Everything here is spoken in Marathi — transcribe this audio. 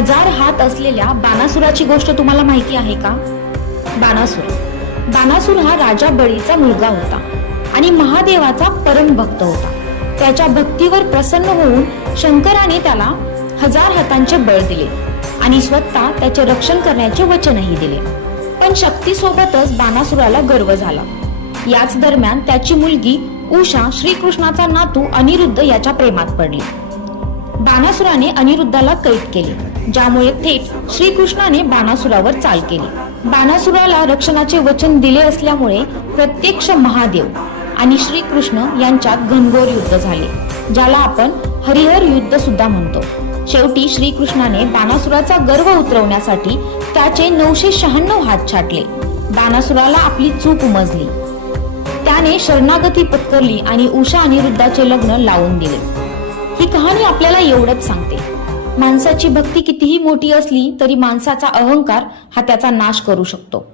1000 हात असलेल्या बाणासुराची गोष्ट तुम्हाला माहिती आहे का? बाणासुर हा राजा बळीचा मुलगा होता आणि महादेवाचा परम भक्त होता. त्याच्या भक्तीवर प्रसन्न होऊन शंकराने त्याला 1000 हातांचे बळ दिले आणि स्वतः त्याचे रक्षण करण्याचे वचनही दिले. पण शक्तीसोबतच बाणासुराला गर्व झाला. याच दरम्यान त्याची मुलगी उषा श्रीकृष्णाचा नातू अनिरुद्ध याच्या प्रेमात पडली. बाणासुराने अनिरुद्धाला कैद केले, ज्यामुळे थेट श्रीकृष्णाने बाणासुरावर चाल केली. बाणासुराला रक्षणाचे वचन दिले असल्यामुळे प्रत्यक्ष महादेव आणि श्रीकृष्ण यांच्यात घनघोर युद्ध झाले, ज्याला आपण हरिहर युद्ध सुद्धा म्हणतो. शेवटी श्रीकृष्णाने बाणासुराचा गर्व उतरवण्यासाठी त्याचे 996 हात छाटले. बाणासुराला आपली चूक उमजली. त्याने शरणागती पत्करली आणि उषा अनिरुद्धाचे लग्न लावून दिले. ही कहाणी आपल्याला एवढंच सांगते, माणसाची भक्ती कितीही मोठी असली तरी माणसाचा अहंकार हा त्याचा नाश करू शकतो.